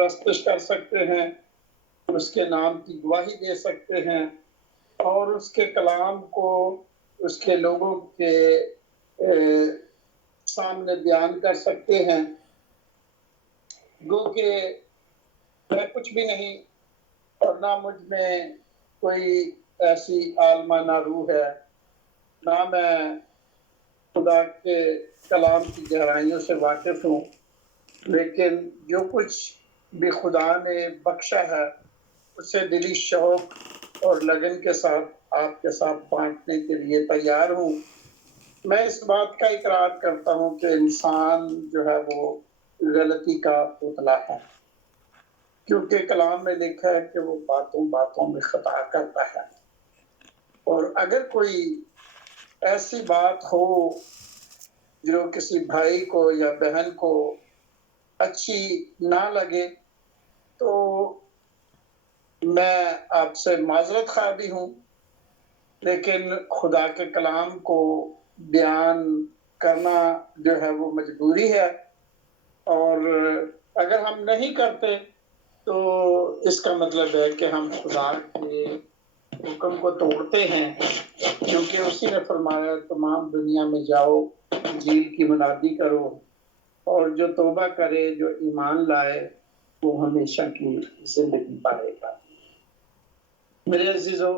پرستش کر سکتے ہیں، اس کے نام کی گواہی دے سکتے ہیں اور اس کے کلام کو اس کے لوگوں کے سامنے بیان کر سکتے ہیں۔ گو کہ میں کچھ بھی نہیں اور نہ مجھ میں کوئی ایسی عالمانہ روح ہے، نہ میں خدا کے کلام کی گہرائیوں سے واقف ہوں، لیکن جو کچھ بھی خدا نے بخشا ہے اسے دلی شوق اور لگن کے ساتھ آپ کے ساتھ بانٹنے کے لیے تیار ہوں۔ میں اس بات کا اقرار کرتا ہوں کہ انسان جو ہے وہ غلطی کا پتلا ہے، کیونکہ کلام میں لکھا ہے کہ وہ باتوں باتوں میں خطا کرتا ہے، اور اگر کوئی ایسی بات ہو جو کسی بھائی کو یا بہن کو اچھی نہ لگے تو میں آپ سے معذرت خواہ بھی ہوں، لیکن خدا کے کلام کو بیان کرنا جو ہے وہ مجبوری ہے، اور اگر ہم نہیں کرتے تو اس کا مطلب ہے کہ ہم خدا کے حکم کو توڑتے ہیں، کیونکہ اسی نے فرمایا تمام دنیا میں جاؤ، انجیل کی منادی کرو، اور جو توبہ کرے، جو ایمان لائے، وہ ہمیشہ کی زندگی پائے گا۔ میرے عزیزو،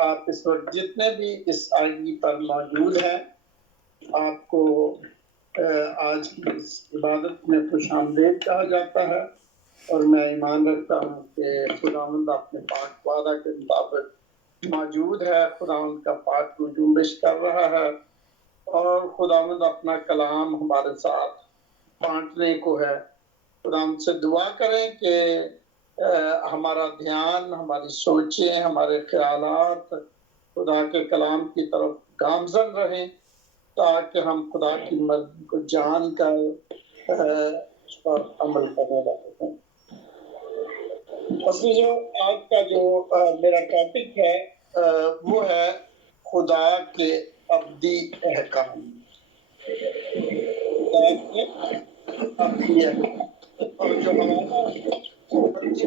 آپ اس وقت جتنے بھی اس آئی پر موجود ہیں، آپ کو آج کی اس عبادت میں خوش آمدید کہا جاتا ہے، اور میں ایمان رکھتا ہوں کہ خداوند اپنے پاک وعدہ کے مطابق موجود ہے، خداوند کا پاک جنبش کر رہا ہے، اور خداوند اپنا کلام ہمارے ساتھ بانٹنے کو ہے۔ خداوند سے دعا کریں کہ ہمارا دھیان، ہماری سوچیں، ہمارے خیالات خدا کے کلام کی طرف گامزن رہیں، تاکہ ہم خدا کی مرضی کو جان کر اس پر عمل کرنے والے ہیں۔ جو آج کا جو میرا ٹاپک ہے وہ ہے خدا کے ابدی احکام۔ خدا کے ابدی احکام، اور جو ہمارا اس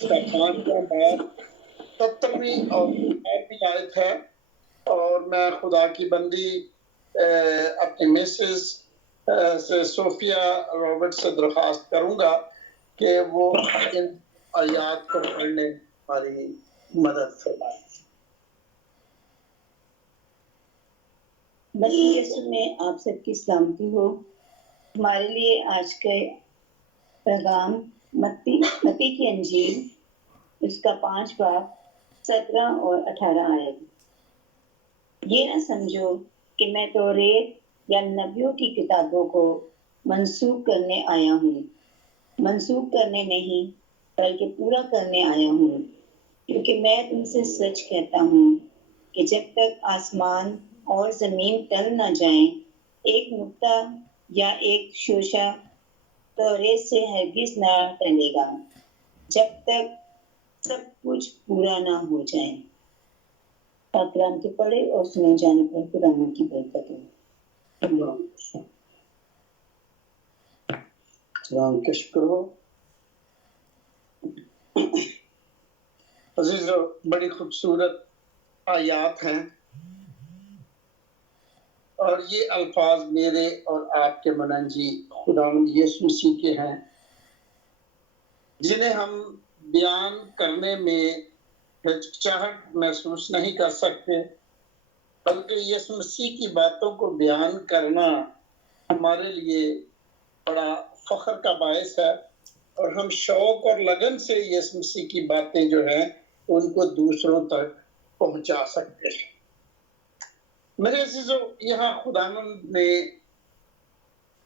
کا 5واں باب 70ویں اور 8ویں آیت ہے، اور میں خدا کی بندی اپنی مسز سے صوفیہ رابرٹ سے درخواست کروں گا کہ وہ ان آیات کو پڑھنے ہماری مدد فرمائیں۔ مسیح یسوع میں آپ سب کی سلامتی ہو۔ ہمارے لیے آج کا پیغام متی کی انجیل، اس کا 5 باب 17 اور 18 آیت۔ یہ نہ سمجھو کہ میں توریت یا نبیوں کی کتابوں کو منسوخ کرنے آیا ہوں، منسوخ کرنے نہیں بلکہ پورا کرنے آیا ہوں، کیونکہ میں تم سے سچ کہتا ہوں کہ جب تک آسمان اور زمین ٹل نہ جائیں، ایک نقطہ یا ایک شوشہ توریت سے ہرگز نہ ٹلے گا، جب تک سب کچھ پورا نہ ہو جائے۔ پاک کلام کے پڑھے اور سنے جانے پر خدا کی برکت ہو۔ سلام کا شکر ہو۔ عزیزو، بڑی خوبصورت آیات ہیں، اور یہ الفاظ میرے اور آپ کے منجی خداوند یسوع مسیح کے ہیں، جنہیں ہم بیان کرنے میں ہچکچاہٹ محسوس نہیں کر سکتے، بلکہ یسوع مسیح کی باتوں کو بیان کرنا ہمارے لیے بڑا فخر کا باعث ہے، اور ہم شوق اور لگن سے یسوع مسیح کی باتیں جو ہیں ان کو دوسروں تک پہنچا سکتے ہیں۔ میرے عزیزو، یہاں خداوند نے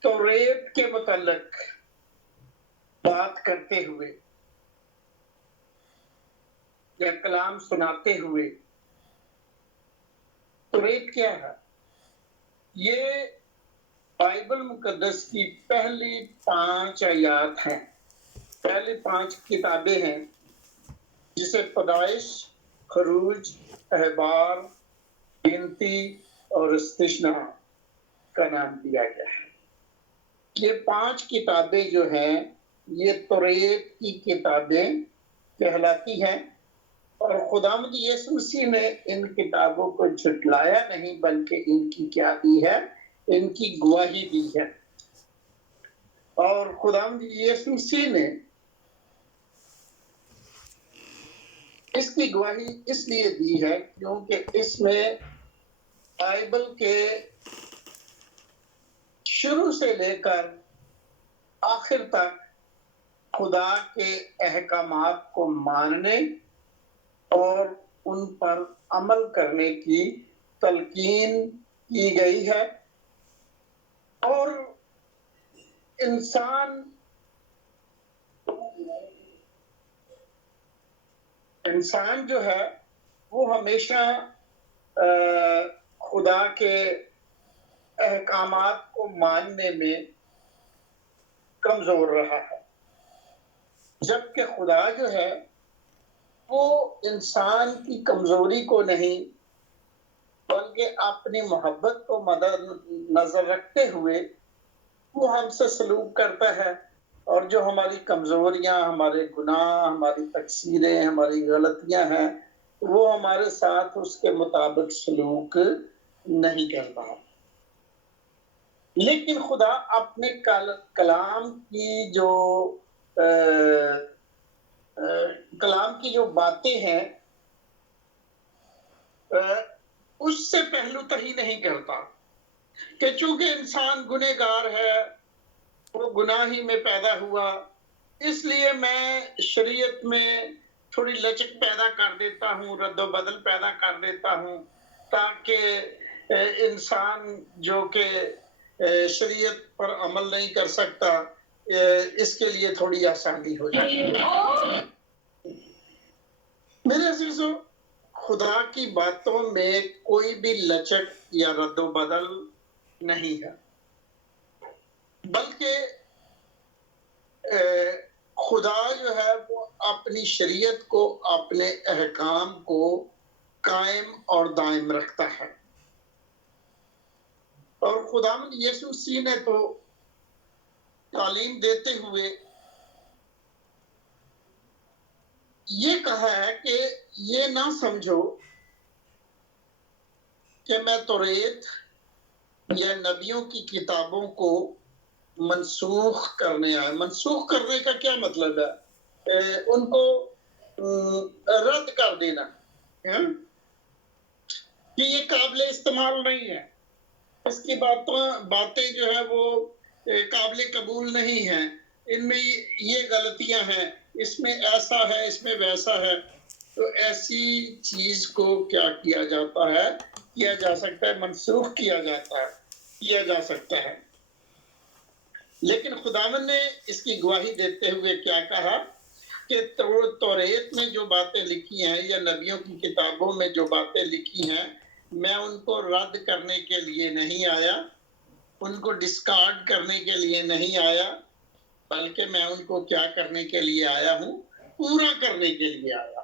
توریت کے متعلق بات کرتے ہوئے یا کلام سناتے ہوئے، توریت کیا ہے؟ یہ بائبل مقدس کی پہلی 5 آیات ہیں، پہلی 5 کتابیں ہیں، جسے پیدائش، خروج، احبار، گنتی اور استثنا کا نام دیا گیا ہے۔ یہ 5 کتابیں جو ہیں یہ توریت کی کتابیں کہلاتی ہیں، اور خداوند یسوع مسیح نے ان کتابوں کو جھٹلایا نہیں بلکہ ان کی کیا دی ہے، ان کی گواہی دی ہے۔ اور خداوند یسوع مسیح نے اس کی گواہی اس لیے دی ہے کیونکہ اس میں بائبل کے شروع سے لے کر آخر تک خدا کے احکامات کو ماننے اور ان پر عمل کرنے کی تلقین کی گئی ہے، اور انسان جو ہے وہ ہمیشہ خدا کے احکامات کو ماننے میں کمزور رہا ہے، جبکہ خدا جو ہے وہ انسان کی کمزوری کو نہیں بلکہ اپنی محبت کو مد نظر رکھتے ہوئے وہ ہم سے سلوک کرتا ہے، اور جو ہماری کمزوریاں، ہمارے گناہ، ہماری تقصیریں، ہماری غلطیاں ہیں وہ ہمارے ساتھ اس کے مطابق سلوک نہیں کرتا۔ لیکن خدا اپنے کلام کی جو باتیں ہیں اس سے پہلو تہی نہیں کرتا کہ چونکہ انسان گنہگار ہے، وہ گناہ ہی میں پیدا ہوا، اس لیے میں شریعت میں تھوڑی لچک پیدا کر دیتا ہوں، رد و بدل پیدا کر دیتا ہوں، تاکہ انسان جو کہ شریعت پر عمل نہیں کر سکتا اس کے لیے تھوڑی آسانی ہو جائے۔ میرے عزیزو، خدا کی باتوں میں کوئی بھی لچک یا رد و بدل نہیں ہے، بلکہ خدا جو ہے وہ اپنی شریعت کو، اپنے احکام کو قائم اور دائم رکھتا ہے، اور خداوند یسوع مسیح نے تو تعلیم دیتے ہوئے یہ کہا ہے کہ یہ نہ سمجھو کہ میں توریت یا نبیوں کی کتابوں کو منسوخ کرنے آیا۔ منسوخ کرنے کا کیا مطلب ہے؟ ان کو رد کر دینا، کہ یہ قابل استعمال نہیں ہے، اس کی باتیں جو ہے وہ قابل قبول نہیں ہیں، ان میں یہ غلطیاں ہیں، اس میں ایسا ہے، اس میں ویسا ہے۔ تو ایسی چیز کو کیا کیا جاتا ہے؟ کیا جا سکتا ہے، منسوخ کیا جا سکتا ہے۔ لیکن خداوند نے اس کی گواہی دیتے ہوئے کیا کہا کہ توریت میں جو باتیں لکھی ہیں یا نبیوں کی کتابوں میں جو باتیں لکھی ہیں، میں ان کو رد کرنے کے لیے نہیں آیا، ان کو ڈسکارڈ کرنے کے لیے نہیں آیا، بلکہ میں ان کو کیا کرنے کے لیے آیا ہوں؟ پورا کرنے کے لیے آیا ہوں۔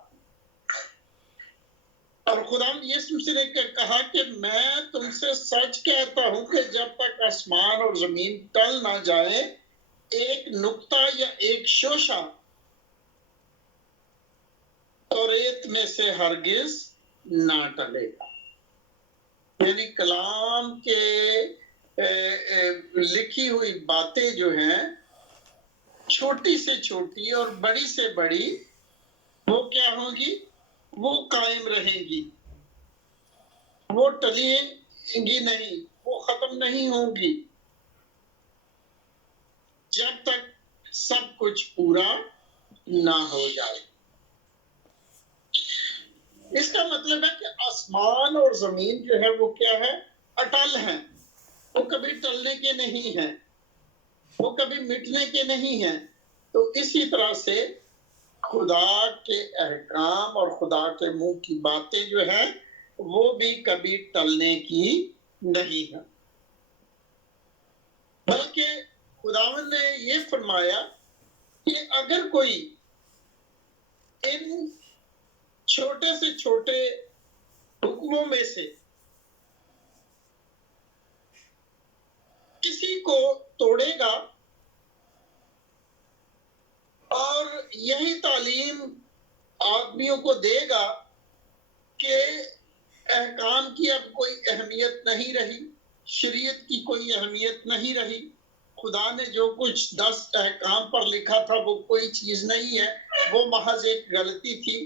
اور خداوند یسوع مسیح نے کہا کہ میں تم سے سچ کہتا ہوں کہ جب تک آسمان اور زمین ٹل نہ جائے، ایک نقطہ یا ایک شوشہ توریت میں سے ہرگز نہ ٹلے گا۔ یعنی کلام کے لکھی ہوئی باتیں جو ہیں، چھوٹی سے چھوٹی اور بڑی سے بڑی، وہ کیا ہوگی؟ وہ قائم رہیں گی، وہ ٹلیں گی نہیں، وہ ختم نہیں ہوں گی جب تک سب کچھ پورا نہ ہو جائے۔ اس کا مطلب ہے کہ آسمان اور زمین جو ہے وہ کیا ہے؟ اٹل ہیں، وہ کبھی ٹلنے کے نہیں ہیں، وہ کبھی مٹنے کے نہیں ہیں۔ تو اسی طرح سے خدا کے احکام اور خدا کے منہ کی باتیں جو ہیں وہ بھی کبھی ٹلنے کی نہیں ہیں، بلکہ خداوند نے یہ فرمایا کہ اگر کوئی ان چھوٹے سے چھوٹے حکموں میں سے کسی کو توڑے گا اور یہی تعلیم آدمیوں کو دے گا کہ احکام کی اب کوئی اہمیت نہیں رہی، شریعت کی کوئی اہمیت نہیں رہی، خدا نے جو کچھ 10 احکام پر لکھا تھا وہ کوئی چیز نہیں ہے، وہ محض ایک غلطی تھی.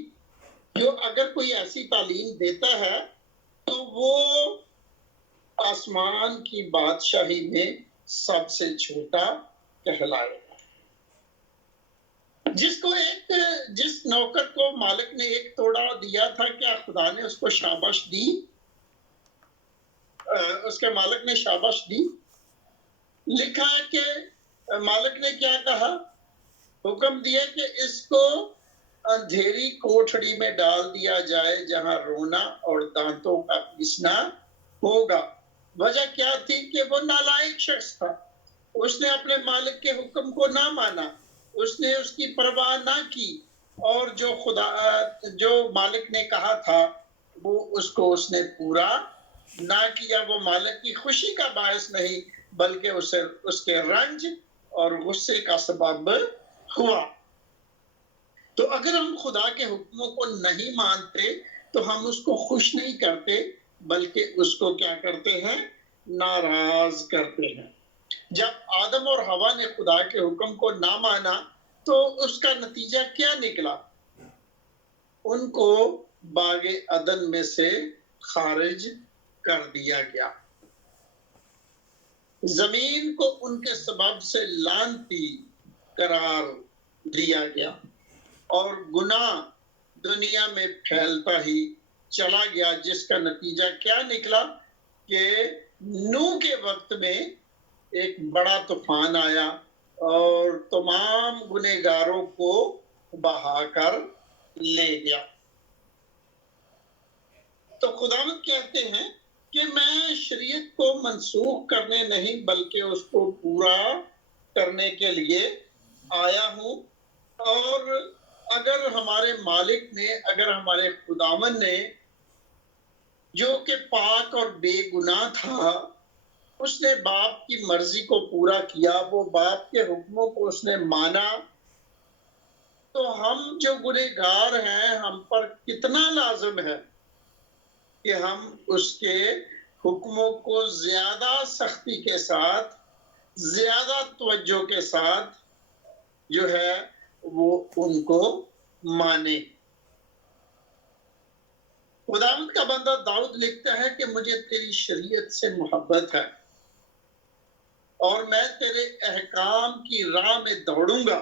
جو اگر کوئی ایسی تعلیم دیتا ہے تو وہ آسمان کی بادشاہی میں سب سے چھوٹا کہلائے گا. جس نوکر کو مالک نے ایک توڑا دیا تھا، کیا خدا نے اس کو شاباش دی؟ اس کے مالک نے شاباش دی؟ لکھا ہے کہ مالک نے کیا کہا؟ حکم دیا کہ اس کو اندھیری کوٹھڑی میں ڈال دیا جائے جہاں رونا اور دانتوں کا پیسنا ہوگا. وجہ کیا تھی؟ کہ وہ نالائق شخص تھا. اس نے اپنے مالک کے حکم کو نہ مانا، اس نے اس کی پرواہ نہ کی، اور جو مالک نے کہا تھا وہ اس کو اس نے پورا نہ کیا. وہ مالک کی خوشی کا باعث نہیں بلکہ اس کے رنج اور غصے کا سبب ہوا. تو اگر ہم خدا کے حکموں کو نہیں مانتے تو ہم اس کو خوش نہیں کرتے بلکہ اس کو کیا کرتے ہیں؟ ناراض کرتے ہیں. جب آدم اور حوا نے خدا کے حکم کو نہ مانا تو اس کا نتیجہ کیا نکلا؟ ان کو باغ عدن میں سے خارج کر دیا گیا. زمین کو ان کے سبب سے لعنتی قرار دیا گیا اور گناہ دنیا میں پھیلتا ہی چلا گیا، جس کا نتیجہ کیا نکلا؟ کہ نوح کے وقت میں ایک بڑا طوفان آیا اور تمام گنہگاروں کو بہا کر لے گیا. تو خداوند کہتے ہیں کہ میں شریعت کو منسوخ کرنے نہیں بلکہ اس کو پورا کرنے کے لیے آیا ہوں. اور اگر ہمارے مالک نے، اگر ہمارے خداوند نے جو کہ پاک اور بے گناہ تھا، اس نے باپ کی مرضی کو پورا کیا، وہ باپ کے حکموں کو اس نے مانا، تو ہم جو گنہگار ہیں ہم پر کتنا لازم ہے کہ ہم اس کے حکموں کو زیادہ سختی کے ساتھ، زیادہ توجہ کے ساتھ جو ہے وہ ان کو مانے. خداوند کا بندہ داؤد لکھتا ہے کہ مجھے تیری شریعت سے محبت ہے اور میں تیرے احکام کی راہ میں دوڑوں گا.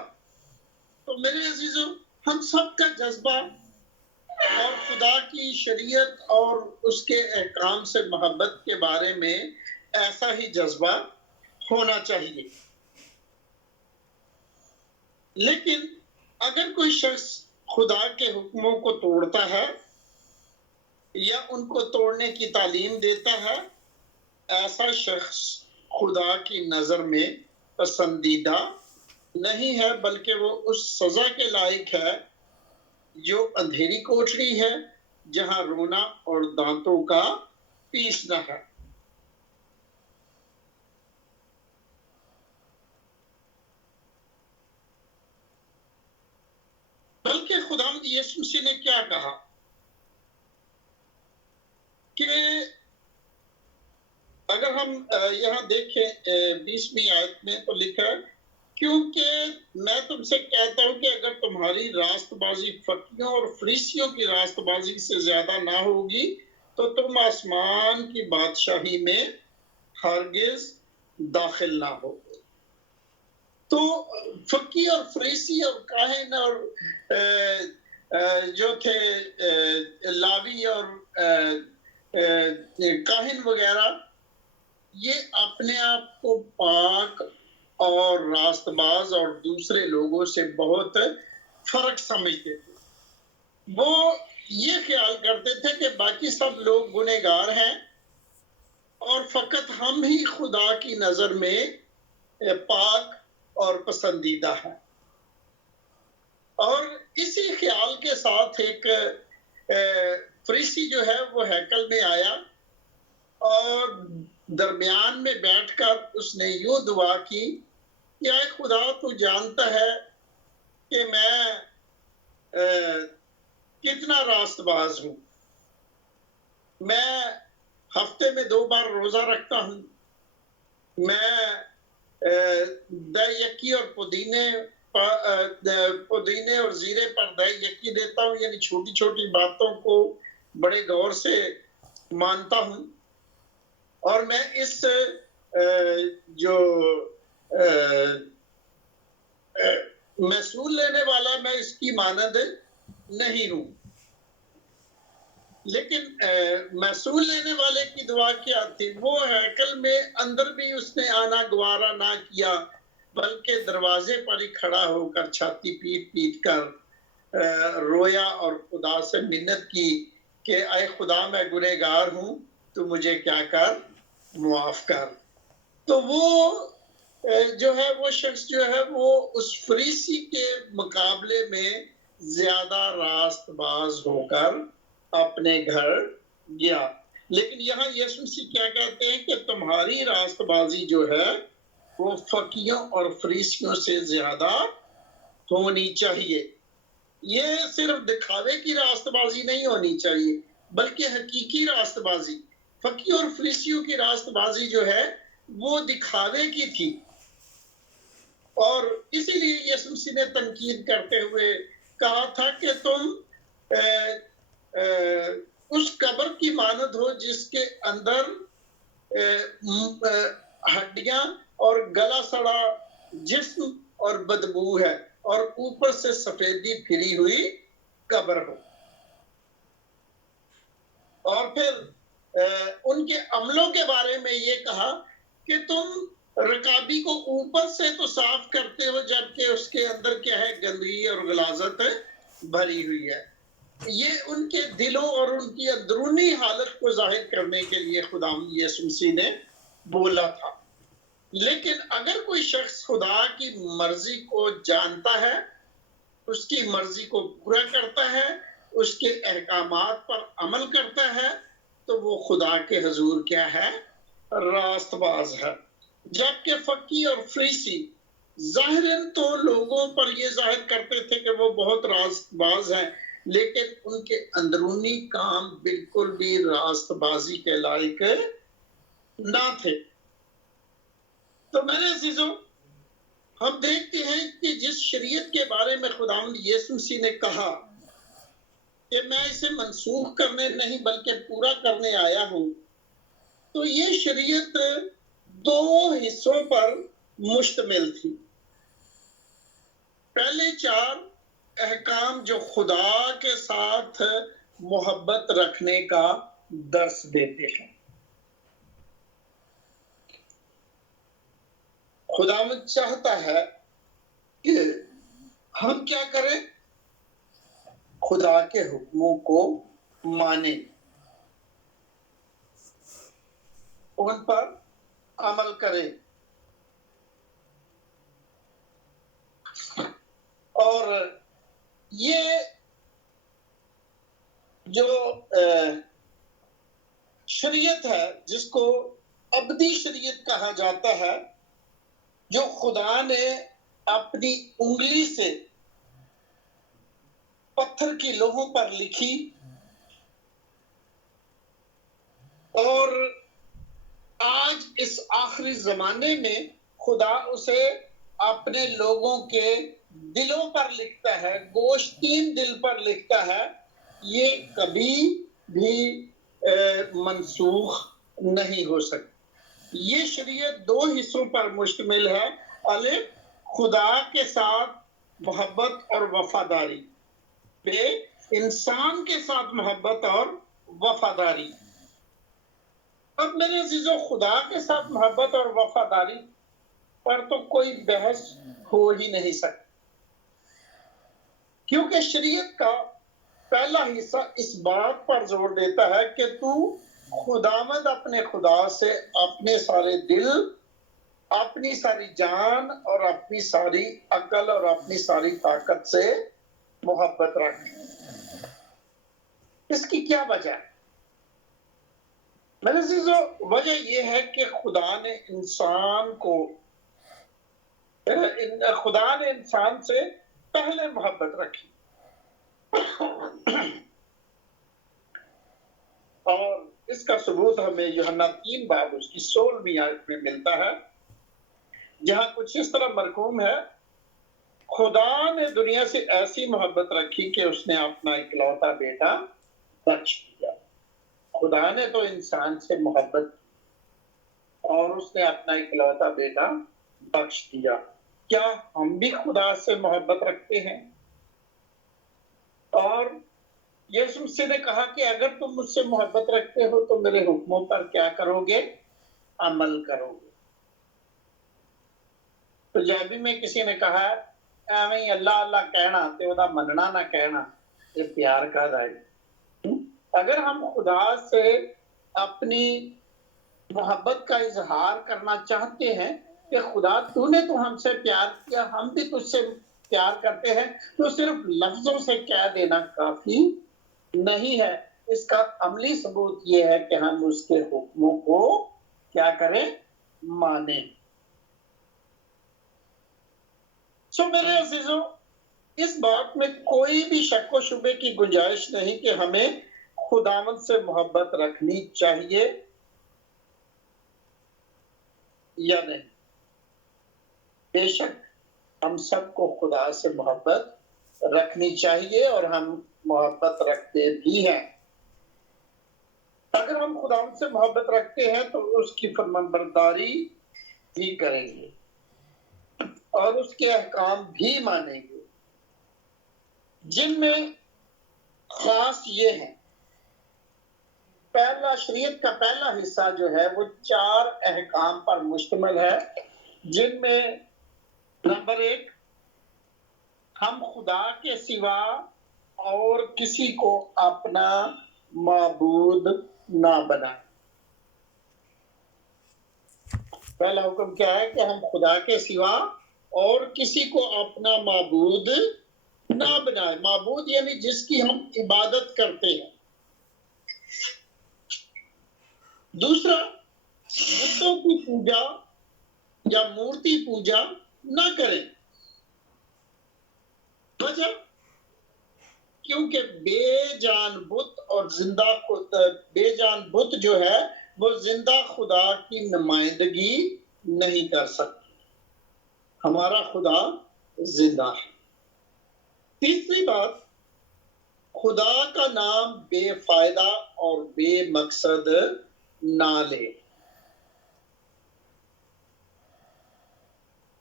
تو میرے عزیزو، ہم سب کا جذبہ اور خدا کی شریعت اور اس کے احکام سے محبت کے بارے میں ایسا ہی جذبہ ہونا چاہیے. لیکن اگر کوئی شخص خدا کے حکموں کو توڑتا ہے یا ان کو توڑنے کی تعلیم دیتا ہے، ایسا شخص خدا کی نظر میں پسندیدہ نہیں ہے بلکہ وہ اس سزا کے لائق ہے جو اندھیری کوٹھڑی ہے جہاں رونا اور دانتوں کا پیسنا ہے. بلکہ خداوند یسوع مسیح نے کیا کہا کہ اگر ہم یہاں دیکھیں 20ویں آیت میں تو لکھا ہے، کیونکہ میں تم سے کہتا ہوں کہ اگر تمہاری راست بازی فقیوں اور فریسیوں کی راست بازی سے زیادہ نہ ہوگی تو تم آسمان کی بادشاہی میں ہرگز داخل نہ ہوگے. تو فقی اور فریسی اور کاہن اور جو تھے لاوی اور کاہن وغیرہ، یہ اپنے آپ کو پاک اور راست باز اور دوسرے لوگوں سے بہت فرق سمجھتے تھے. وہ یہ خیال کرتے تھے کہ باقی سب لوگ گنہگار ہیں اور فقط ہم ہی خدا کی نظر میں پاک اور پسندیدہ ہے. اور اسی خیال کے ساتھ ایک فریسی جو ہے وہ ہیکل میں آیا اور درمیان میں بیٹھ کر اس نے یوں دعا کی کہ اے خدا تو جانتا ہے کہ میں کتنا راست باز ہوں، میں ہفتے میں 2 بار روزہ رکھتا ہوں، میں دہ یکی اور پودینے اور زیرے پر دہ یکی دیتا ہوں، یعنی چھوٹی چھوٹی باتوں کو بڑے غور سے مانتا ہوں، اور میں اس جو محصول لینے والا میں اس کی مانند نہیں ہوں۔ لیکن محصول لینے والے کی دعا کیا تھی؟ وہ ہیکل میں اندر بھی اس نے آنا گوارا نہ کیا، بلکہ دروازے پر ہی کھڑا ہو کر چھاتی پیٹ پیٹ کر رویا اور خدا سے منت کی کہ اے خدا میں گنہگار ہوں، تو مجھے کیا کر، معاف کر۔ تو وہ جو ہے وہ شخص جو ہے وہ اس فریسی کے مقابلے میں زیادہ راست باز ہو کر اپنے گھر گیا۔ لیکن یہاں یسوع مسیح کیا کہتے ہیں کہ تمہاری راست بازی جو ہے وہ فقیوں اور فریسیوں سے زیادہ ہونی چاہیے۔ یہ صرف دکھاوے کی راست بازی نہیں ہونی چاہیے، بلکہ حقیقی راست بازی۔ فقیوں اور فریسیوں کی راست بازی جو ہے وہ دکھاوے کی تھی، اور اسی لیے یسوع مسیح نے تنقید کرتے ہوئے کہا تھا کہ تم اس قبر کی مانند ہو جس کے اندر ہڈیاں اور گلا سڑا جسم اور بدبو ہے، اور اوپر سے سفیدی پھری ہوئی قبر ہو۔ اور پھر ان کے عملوں کے بارے میں یہ کہا کہ تم رکابی کو اوپر سے تو صاف کرتے ہو، جبکہ اس کے اندر کیا ہے، گندگی اور غلاظت بھری ہوئی ہے۔ یہ ان کے دلوں اور ان کی اندرونی حالت کو ظاہر کرنے کے لیے خدا یسوع مسیح نے بولا تھا۔ لیکن اگر کوئی شخص خدا کی مرضی کو جانتا ہے، اس کی مرضی کو پورا کرتا ہے، اس کے احکامات پر عمل کرتا ہے، تو وہ خدا کے حضور کیا ہے، راست باز ہے۔ جبکہ فقی اور فریسی ظاہراً تو لوگوں پر یہ ظاہر کرتے تھے کہ وہ بہت راست باز ہیں، لیکن ان کے اندرونی کام بالکل بھی راست بازی کے لائق نہ تھے۔ تو میرے عزیزوں، ہم دیکھتے ہیں کہ جس شریعت کے بارے میں خداوند یسوع مسیح نے کہا کہ میں اسے منسوخ کرنے نہیں بلکہ پورا کرنے آیا ہوں، تو یہ شریعت 2 حصوں پر مشتمل تھی۔ پہلے 4 احکام جو خدا کے ساتھ محبت رکھنے کا درس دیتے ہیں۔ خداوند چاہتا ہے کہ ہم کیا کریں، خدا کے حکموں کو مانیں، ان پر عمل کریں، اور یہ جو شریعت ہے جس کو ابدی شریعت کہا جاتا ہے، جو خدا نے اپنی انگلی سے پتھر کی لوہوں پر لکھی، اور آج اس آخری زمانے میں خدا اسے اپنے لوگوں کے دلوں پر لکھتا ہے، گوشتین دل پر لکھتا ہے۔ یہ کبھی بھی منسوخ نہیں ہو سکتی۔ یہ شریعت 2 حصوں پر مشتمل ہے۔ الف، خدا کے ساتھ محبت اور وفاداری، بے، انسان کے ساتھ محبت اور وفاداری۔ اب میرے عزیزو، خدا کے ساتھ محبت اور وفاداری پر تو کوئی بحث ہو ہی نہیں سکتی، کیونکہ شریعت کا پہلا حصہ اس بات پر زور دیتا ہے کہ تو خداوند اپنے خدا سے اپنے سارے دل، اپنی ساری جان اور اپنی ساری عقل اور اپنی ساری طاقت سے محبت رکھ۔ اس کی کیا وجہ ہے؟ میرے عزیزو، وجہ یہ ہے کہ خدا نے انسان سے پہلے محبت رکھی، اور اس کا ثبوت ہمیں یوحنا 3 باب اس کی 16ویں آیت میں ملتا ہے، جہاں کچھ اس طرح مرقوم ہے: خدا نے دنیا سے ایسی محبت رکھی کہ اس نے اپنا اکلوتا بیٹا بخش دیا۔ خدا نے تو انسان سے محبت کی اور اس نے اپنا اکلوتا بیٹا بخش دیا۔ کیا ہم بھی خدا سے محبت رکھتے ہیں؟ اور یسوع مسیح نے کہا کہ اگر تم مجھ سے محبت رکھتے ہو تو میرے حکموں پر کیا کرو گے؟ عمل کرو گے۔ پنجابی میں کسی نے کہا ایویں اللہ اللہ کہنا تے وہ مننا نہ کہنا، یہ پیار کا ہے۔ اگر ہم خدا سے اپنی محبت کا اظہار کرنا چاہتے ہیں کہ خدا تو نے تو ہم سے پیار کیا، ہم بھی تجھ سے پیار کرتے ہیں، تو صرف لفظوں سے کہہ دینا کافی نہیں ہے۔ اس کا عملی ثبوت یہ ہے کہ ہم اس کے حکموں کو کیا کریں؟ مانیں۔ میرے عزیزوں، اس بات میں کوئی بھی شک و شبے کی گنجائش نہیں کہ ہمیں خداوند سے محبت رکھنی چاہیے یا نہیں۔ بے شک ہم سب کو خدا سے محبت رکھنی چاہیے اور ہم محبت رکھتے بھی ہیں۔ اگر ہم خداوند سے محبت رکھتے ہیں تو اس کی فرمانبرداری بھی کریں گے اور اس کے احکام بھی مانیں گے، جن میں خاص یہ ہیں: پہلا، شریعت کا پہلا حصہ جو ہے وہ 4 احکام پر مشتمل ہے، جن میں نمبر 1، ہم خدا کے سوا اور کسی کو اپنا معبود نہ بنائیں۔ پہلا حکم کیا ہے کہ ہم خدا کے سوا اور کسی کو اپنا معبود نہ بنائیں۔ معبود یعنی جس کی ہم عبادت کرتے ہیں۔ دوسرا، بتوں کی پوجا یا مورتی پوجا نہ کریں۔ وجہ، کیونکہ بے جان بت اور بے جان بت جو ہے وہ زندہ خدا کی نمائندگی نہیں کر سکتی۔ ہمارا خدا زندہ ہے۔ تیسری بات، خدا کا نام بے فائدہ اور بے مقصد نہ لے۔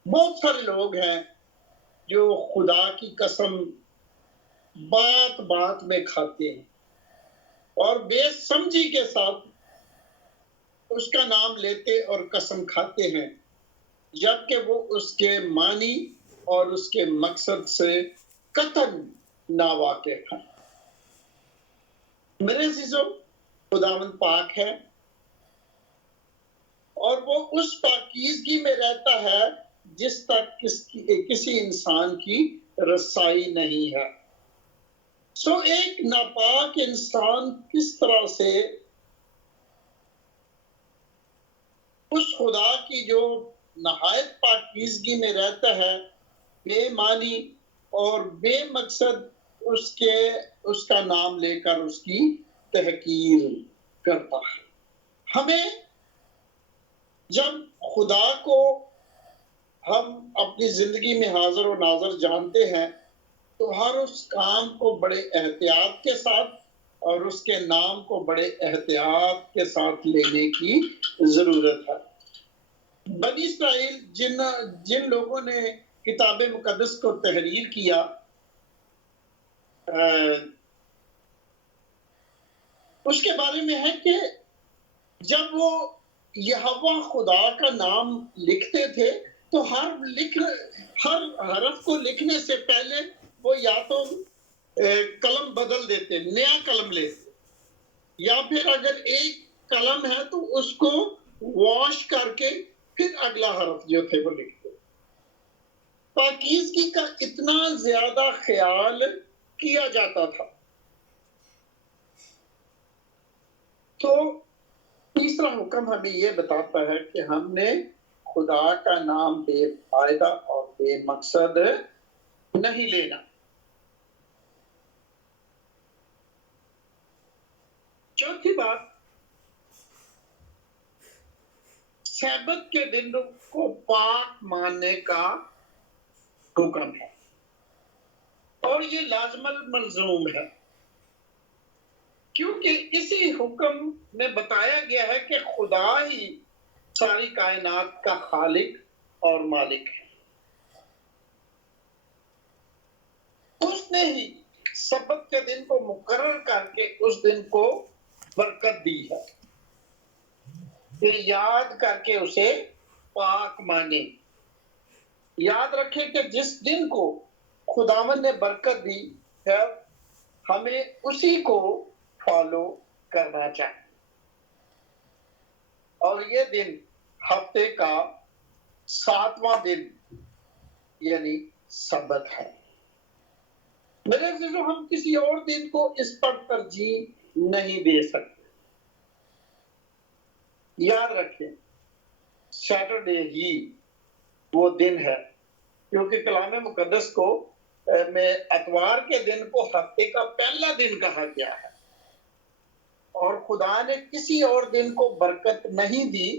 بہت سارے لوگ ہیں جو خدا کی قسم بات بات میں کھاتے ہیں اور بے سمجھی کے ساتھ اس کا نام لیتے اور قسم کھاتے ہیں، جبکہ وہ اس کے معنی اور اس کے مقصد سے قطعاً ناواقف ہیں۔ میرے عزیزو، خداوند پاک ہے اور وہ اس پاکیزگی میں رہتا ہے جس تک کسی انسان کی رسائی نہیں ہے۔ ایک ناپاک انسان کس طرح سے اس خدا کی جو نہایت پاکیزگی میں رہتا ہے، بے معنی اور بے مقصد اس کا نام لے کر اس کی تحقیر کرتا ہے۔ ہمیں جب خدا کو ہم اپنی زندگی میں حاضر و ناظر جانتے ہیں تو ہر اس کام کو بڑے احتیاط کے ساتھ اور اس کے نام کو بڑے احتیاط کے ساتھ لینے کی ضرورت ہے۔ بنی اسرائیل جن لوگوں نے کتاب مقدس کو تحریر کیا، اس کے بارے میں ہے کہ جب وہ یہوہ خدا کا نام لکھتے تھے تو ہر حرف کو لکھنے سے پہلے وہ یا تو قلم بدل دیتے، نیا قلم لیتے، یا پھر اگر ایک قلم ہے تو اس کو واش کر کے پھر اگلا حرف جو تھے وہ لکھتے۔ پاکیزگی کا اتنا زیادہ خیال کیا جاتا تھا۔ تو تیسرا حکم ہمیں یہ بتاتا ہے کہ ہم نے خدا کا نام بے فائدہ اور بے مقصد نہیں لینا۔ چوتھی بات، سبت کے دن کو پاک ماننے کا حکم ہے، اور یہ لازم الملزوم ہے، کیونکہ اسی حکم میں بتایا گیا ہے کہ خدا ہی ساری کائنات کا خالق اور مالک ہے۔ اس نے ہی سبت کے دن کو مقرر کر کے اس دن کو برکت دی ہے کہ یاد کر کے اسے پاک مانے۔ یاد رکھیں کہ جس دن کو خداوند نے برکت دی ہے، ہمیں اسی کو فالو کرنا چاہیے، اور یہ دن ہفتے کا 7واں دن یعنی سبت ہے۔ میرے عزیزو، ہم کسی اور دن کو اس پر ترجیح نہیں دے سکتے۔ یاد رکھیں، سیٹرڈے ہی وہ دن ہے، کیونکہ کلام مقدس کو میں اتوار کے دن کو ہفتے کا پہلا دن کہا گیا ہے، اور خدا نے کسی اور دن کو برکت نہیں دی۔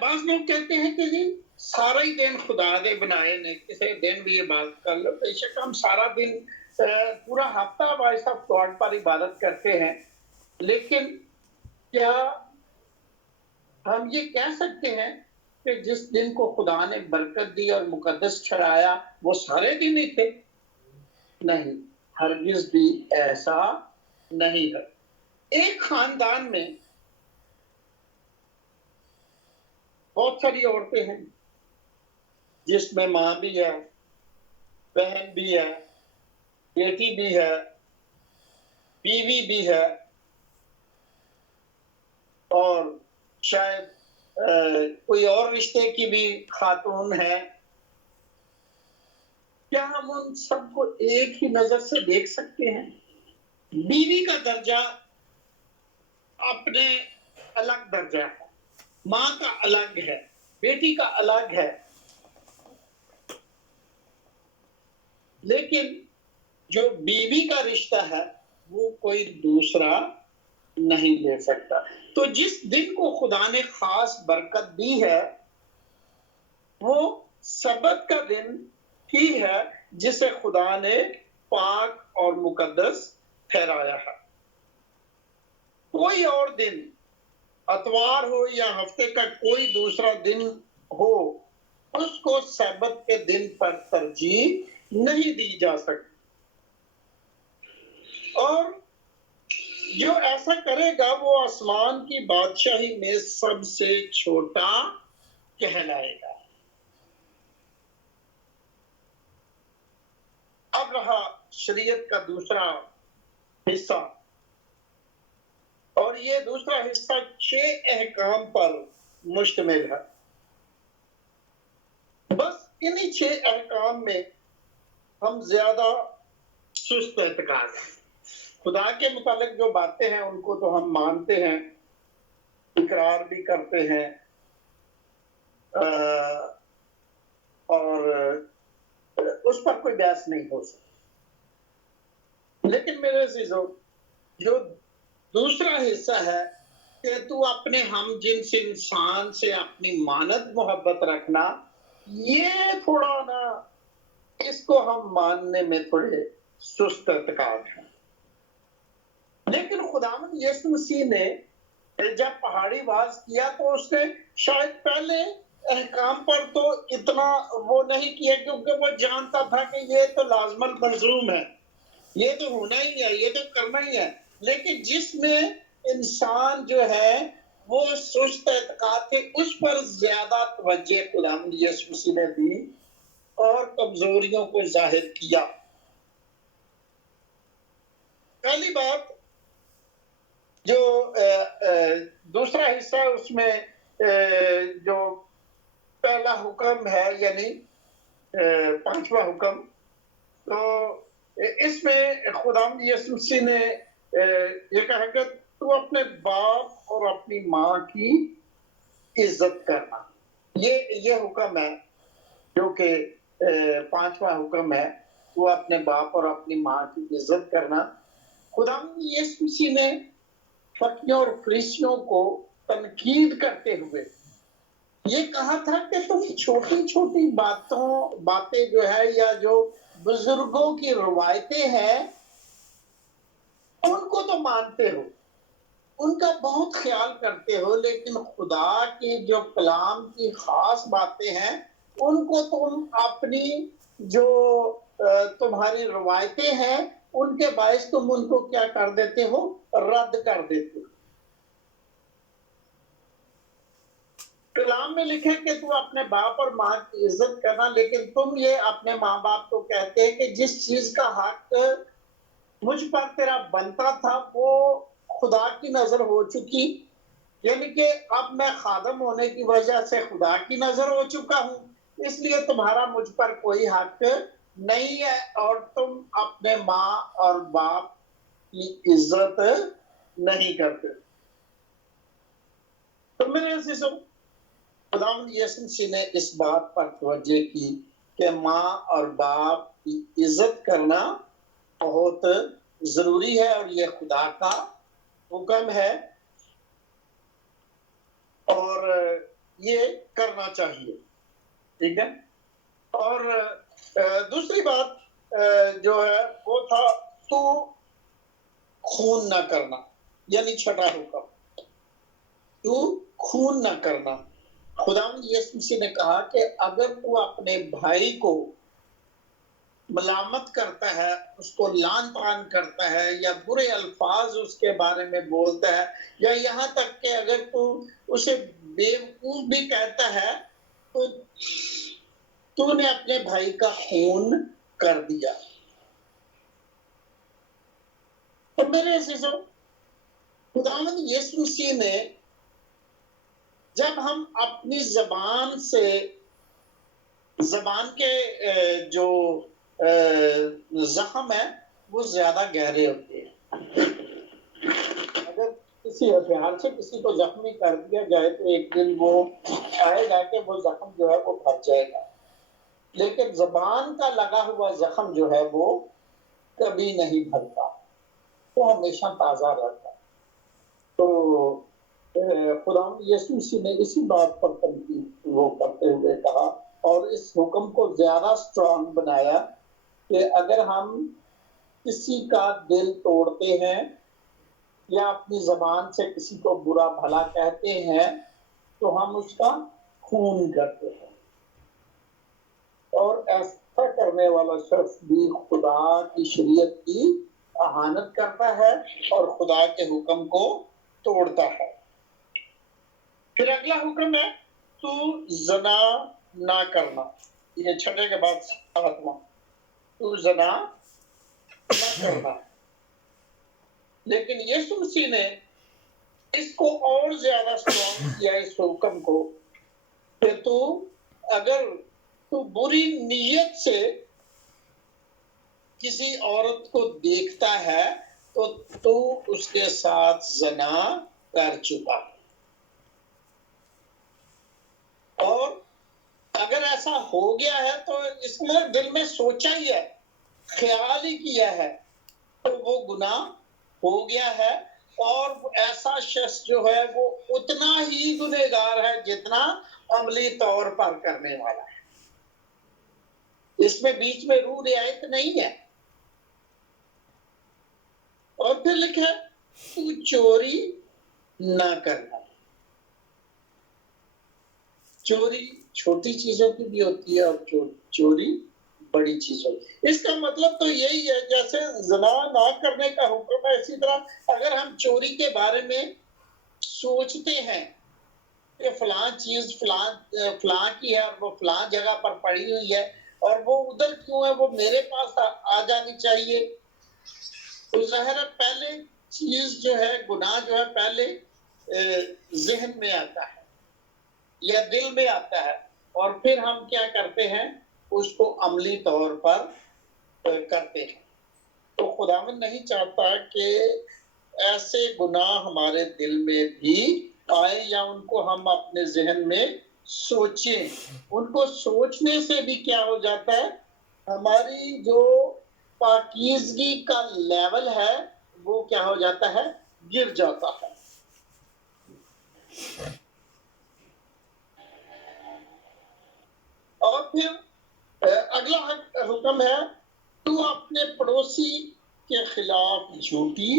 بعض لوگ کہتے ہیں کہ جی سارا ہی دن خدا نے بنائے نے، کسی دن بھی عبادت کر لو۔ بے شک ہم سارا دن پورا ہفتہ وائس آف گاڈ پر عبادت کرتے ہیں، لیکن کیا ہم یہ کہہ سکتے ہیں کہ جس دن کو خدا نے برکت دی اور مقدس ٹھہرایا وہ سارے دن ہی تھے؟ نہیں، ہرگز بھی ایسا نہیں ہے۔ ایک خاندان میں بہت ساری عورتیں ہیں، جس میں ماں بھی ہے، بہن بھی ہے، بیٹی بھی ہے، بیوی بھی ہے، اور شاید کوئی اور رشتے کی بھی خاتون ہے۔ کیا ہم ان سب کو ایک ہی نظر سے دیکھ سکتے ہیں؟ بیوی کا درجہ اپنے الگ درجہ ہے، ماں کا الگ ہے، بیٹی کا الگ ہے، لیکن جو بیوی کا رشتہ ہے وہ کوئی دوسرا نہیں لے سکتا۔ تو جس دن کو خدا نے خاص برکت دی ہے وہ سبت کا دن ہی ہے، جسے خدا نے پاک اور مقدس ٹھہرایا ہے۔ کوئی اور دن، اتوار ہو یا ہفتے کا کوئی دوسرا دن ہو، اس کو سبت کے دن پر ترجیح نہیں دی جا سکتی، اور جو ایسا کرے گا وہ آسمان کی بادشاہی میں سب سے چھوٹا کہلائے گا۔ اب رہا شریعت کا دوسرا حصہ، اور یہ دوسرا حصہ 6 احکام پر مشتمل ہے۔ بس انہی 6 احکام میں ہم زیادہ سست اعتقاد ہیں۔ خدا کے متعلق جو باتیں ہیں ان کو تو ہم مانتے ہیں، اقرار بھی کرتے ہیں، اور اس پر کوئی بحث نہیں ہو سکتی۔ لیکن میرے عزیزو، جو دوسرا حصہ ہے کہ تو اپنے ہم جنس انسان سے اپنی مانت محبت رکھنا، یہ تھوڑا نا، اس کو ہم ماننے میں تھوڑے سست اعتقاد ہیں۔ لیکن خداوند یسوع مسیح نے جب پہاڑی واز کیا تو اس نے شاید پہلے احکام پر تو اتنا وہ نہیں کیا، کیونکہ وہ جانتا تھا کہ یہ تو لازم الملزوم ہے، یہ تو ہونا ہی ہے، یہ تو کرنا ہی ہے۔ لیکن جس میں انسان جو ہے وہ سست اعتقاد تھے، اس پر زیادہ توجہ خداوند یسوع مسیح نے دی اور کمزوریوں کو ظاہر کیا۔ پہلی بات، جو دوسرا حصہ، اس میں جو پہلا حکم ہے یعنی 5واں حکم، تو اس میں خداوند یسوع مسیح نے یہ کہا کہ تو اپنے باپ اور اپنی ماں کی عزت کرنا. یہ حکم ہے جو کہ 5واں حکم ہے، وہ اپنے باپ اور اپنی ماں کی عزت کرنا. خدا یسوع مسیح نے فقیوں اور فریسیوں کو تنقید کرتے ہوئے یہ کہا تھا کہ تم چھوٹی چھوٹی باتیں جو ہے یا جو بزرگوں کی روایتیں ہیں ان کو تو مانتے ہو، ان کا بہت خیال کرتے ہو، لیکن خدا کی جو کلام کی خاص باتیں ہیں ان کو تم اپنی جو تمہاری روایتیں ہیں ان کے باعث تم ان کو کیا کر دیتے ہو؟ رد کر دیتے ہو. کلام میں لکھے کہ تو اپنے باپ اور ماں کی عزت کرنا، لیکن تم یہ اپنے ماں باپ کو کہتے ہیں کہ جس چیز کا حق مجھ پر تیرا بنتا تھا وہ خدا کی نظر ہو چکی، یعنی کہ اب میں خادم ہونے کی وجہ سے خدا کی نظر ہو چکا ہوں، اس لیے تمہارا مجھ پر کوئی حق نہیں ہے اور تم اپنے ماں اور باپ کی عزت نہیں کرتے. تو میرے عزیزوں، خداوند یسوع مسیح نے اس بات پر توجہ کی کہ ماں اور باپ کی عزت کرنا بہت ضروری ہے اور یہ خدا کا حکم ہے اور یہ کرنا چاہیے. ٹھیک ہے. اور دوسری بات جو ہے وہ تھا تو خون نہ کرنا، یعنی چھٹا حکم، تو خون نہ کرنا. خداوند یسوع مسیح نے کہا کہ اگر تو اپنے بھائی کو ملامت کرتا ہے، اس کو لعن طعن کرتا ہے یا برے الفاظ اس کے بارے میں بولتا ہے یا یہاں تک کہ اگر تو اسے بیوقوف بھی کہتا ہے تو نے اپنے بھائی کا خون کر دیا. تو میرے عزیزوں، خداوند یسوع مسیح نے جب ہم اپنی زبان کے جو زخم ہے وہ زیادہ گہرے ہوتے ہیں. اگر کسی ہتھیار سے کسی کو زخمی کر دیا جائے تو ایک دن وہ آئے گا کہ وہ زخم جو ہے وہ بھر جائے گا، لیکن زبان کا لگا ہوا زخم جو ہے وہ کبھی نہیں بھرتا، وہ ہمیشہ تازہ رہتا. تو خداوند یسوع مسیح نے اسی بات پر تنقید وہ کرتے ہوئے کہا اور اس حکم کو زیادہ اسٹرانگ بنایا کہ اگر ہم کسی کا دل توڑتے ہیں یا اپنی زبان سے کسی کو برا بھلا کہتے ہیں تو ہم اس کا خون کرتے ہیں، اور ایسا کرنے والا شخص بھی خدا کی شریعت کی اہانت کرتا ہے اور خدا کے حکم کو توڑتا ہے. پھر اگلا حکم ہے تو زنا نہ کرنا، یہ 6 کے بعد 7واں، تو زنا نہ کرنا. لیکن یسوع مسیح نے اس کو اور زیادہ اسٹرانگ کیا اس حکم کو کہ تو اگر تو بری نیت سے کسی عورت کو دیکھتا ہے تو اس کے ساتھ زنا کر چکا، اور اگر ایسا ہو گیا ہے تو اس نے دل میں سوچا ہی ہے، خیال ہی کیا ہے، تو وہ گناہ ہو گیا ہے. اور ایسا شخص جو ہے وہ اتنا ہی گنہگار ہے جتنا عملی طور پر کرنے والا ہے. اس میں بیچ میں روح رعایت نہیں ہے. اور پھر لکھا ہے تو چوری نہ کرنا. چوری چھوٹی چیزوں کی بھی ہوتی ہے اور چوری بڑی چیزوں کی. اس کا مطلب تو یہی ہے جیسے زنا نہ کرنے کا حکم ہے، اسی طرح اگر ہم چوری کے بارے میں سوچتے ہیں کہ فلاں چیز فلاں کی ہے اور وہ فلاں جگہ پر پڑی ہوئی ہے اور وہ ادھر کیوں ہے، وہ میرے پاس آ جانی چاہیے، تو ظاہر ہے پہلے چیز جو ہے، گناہ جو ہے پہلے ذہن میں آتا ہے یا دل میں آتا ہے، اور پھر ہم کیا کرتے ہیں، اس کو عملی طور پر کرتے ہیں. تو خداوند نہیں چاہتا کہ ایسے گناہ ہمارے دل میں بھی آئے یا ان کو ہم اپنے ذہن میں سوچیں، ان کو سوچنے سے بھی کیا ہو جاتا ہے، ہماری جو پاکیزگی کا لیول ہے وہ کیا ہو جاتا ہے، گر جاتا ہے۔ اور پھر اگلا حکم ہے، تو اپنے پڑوسی کے خلاف جھوٹی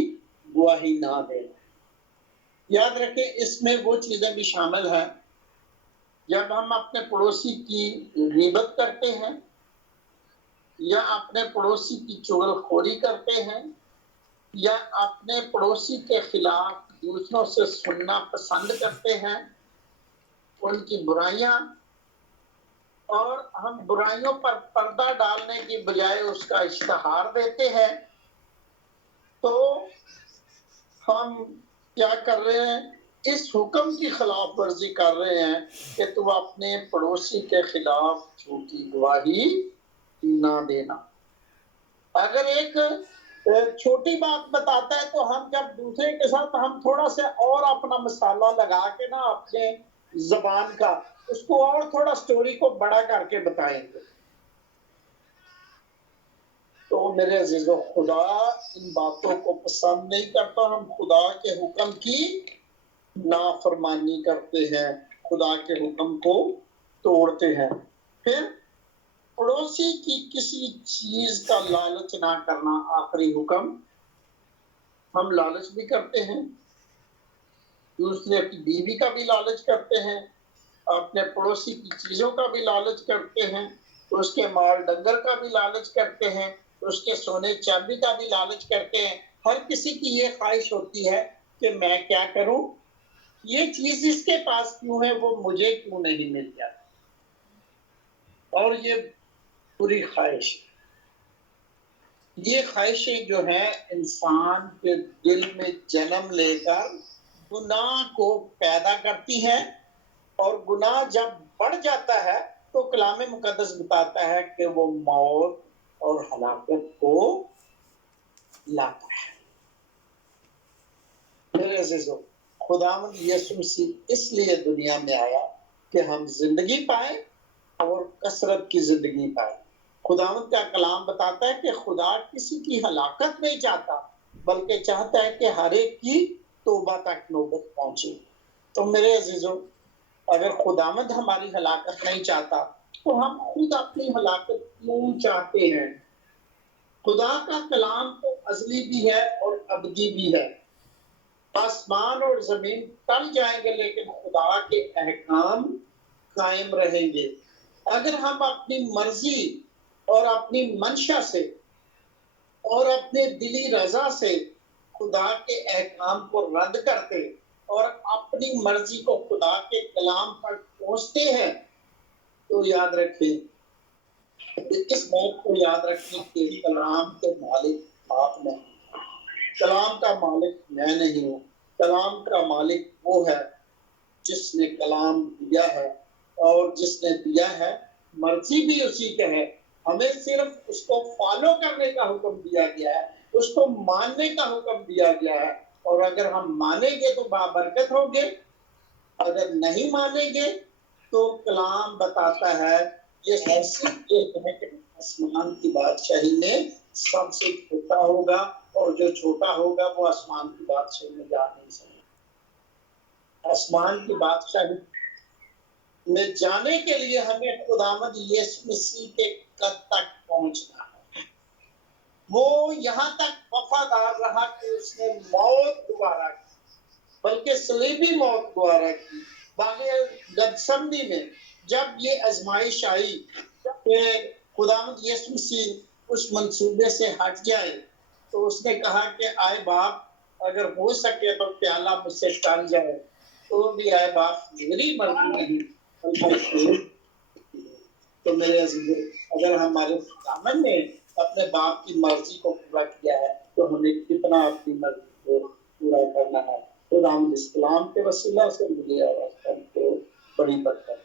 گواہی نہ دے۔ یاد رکھیں اس میں وہ چیزیں بھی شامل ہیں جب ہم اپنے پڑوسی کی غیبت کرتے ہیں یا اپنے پڑوسی کی چغلخوری کرتے ہیں یا اپنے پڑوسی کے خلاف دوسروں سے سننا پسند کرتے ہیں ان کی برائیاں، اور ہم برائیوں پر پردہ ڈالنے کی بجائے اس کا اشتہار دیتے ہیں، تو ہم کیا کر رہے ہیں، اس حکم کی خلاف ورزی کر رہے ہیں کہ تو اپنے پڑوسی کے خلاف جھوٹی گواہی نہ دینا۔ اگر ایک چھوٹی بات بتاتا ہے تو ہم جب دوسرے کے ساتھ ہم تھوڑا سا اور اپنا مسالہ لگا کے نا اپنے زبان کا اس کو اور تھوڑا سٹوری کو بڑا کر کے بتائیں گے۔ تو میرے عزیزو، خدا ان باتوں کو پسند نہیں کرتا، ہم خدا کے حکم کی نافرمانی کرتے ہیں، خدا کے حکم کو توڑتے ہیں۔ پھر پڑوسی کی کسی چیز کا لالچ نہ کرنا، آخری حکم۔ ہم لالچ بھی کرتے ہیں، دوسرے کی بیوی کا بھی لالچ کرتے ہیں، اپنے پڑوسی کی چیزوں کا بھی لالچ کرتے ہیں، اس کے مال ڈنگر کا بھی لالچ کرتے ہیں، اس کے سونے چاندی کا بھی لالچ کرتے ہیں۔ ہر کسی کی یہ خواہش ہوتی ہے کہ میں کیا کروں، یہ چیز اس کے پاس کیوں ہے، وہ مجھے کیوں نہیں مل جاتی، اور یہ بری خواہش ہے۔ یہ خواہشیں جو ہیں انسان کے دل میں جنم لے کر گناہ کو پیدا کرتی ہیں، اور گناہ جب بڑھ جاتا ہے تو کلام مقدس بتاتا ہے کہ وہ موت اور ہلاکت کو لاتا ہے۔ میرے عزیزو، خداوند یسوع مسیح اس لیے دنیا میں آیا کہ ہم زندگی پائیں اور کثرت کی زندگی پائیں۔ خداوند کا کلام بتاتا ہے کہ خدا کسی کی ہلاکت نہیں چاہتا، بلکہ چاہتا ہے کہ ہر ایک کی توبہ تک نوبت پہنچے۔ تو میرے عزیزو، اگر خداوند ہماری ہلاکت نہیں چاہتا تو ہم خود اپنی ہلاکت کیوں چاہتے ہیں؟ خدا کا کلام تو ازلی بھی ہے اور ابدی بھی ہے۔ آسمان اور زمین ٹل جائیں گے لیکن خدا کے احکام قائم رہیں گے۔ اگر ہم اپنی مرضی اور اپنی منشا سے اور اپنے دلی رضا سے خدا کے احکام کو رد کرتے اور اپنی مرضی کو خدا کے کلام پر پہنچتے ہیں، تو یاد رکھیں، اس بات کو یاد رکھیں کہ کلام کے مالک آپ نہیں، کلام کا مالک میں نہیں ہوں، کلام کا مالک وہ ہے جس نے کلام دیا ہے، اور جس نے دیا ہے مرضی بھی اسی کا ہے۔ ہمیں صرف اس کو فالو کرنے کا حکم دیا گیا ہے، اس کو ماننے کا حکم دیا گیا ہے، اور اگر ہم مانیں گے تو بابرکت ہوں گے، اگر نہیں مانیں گے تو کلام بتاتا ہے یہ ہے کہ آسمان کی بادشاہی میں سب سے چھوٹا ہوگا، اور جو چھوٹا ہوگا وہ آسمان کی بادشاہی میں جا نہیں سکے۔ آسمان کی بادشاہی میں جانے کے لیے ہمیں خداوند یسوع مسیح کے قد تک پہنچنا ہے۔ وہ یہاں تک وفادار رہا کہ اس نے موت گوارا کی، بلکہ صلیبی موت گوارا کی۔ باغ گدسمنی میں جب یہ آزمائش آئی کہ خداوند یسوع مسیح اس منصوبے سے ہٹ جائے، تو اس نے کہا کہ آئے باپ اگر ہو سکے تو پیالہ مجھ سے ٹل جائے، تو بھی آئے باپ میری مرضی نہیں بلکہ تو میرے عزیزو، اگر ہمارے خداوند نے اپنے باپ کی مرضی کو پورا کیا ہے تو ہمیں کتنا اپنی مرضی کو پورا کرنا ہے۔ خداوند اس کلام کے وسیلہ سے مجھے اور آپ کو بڑی برکت۔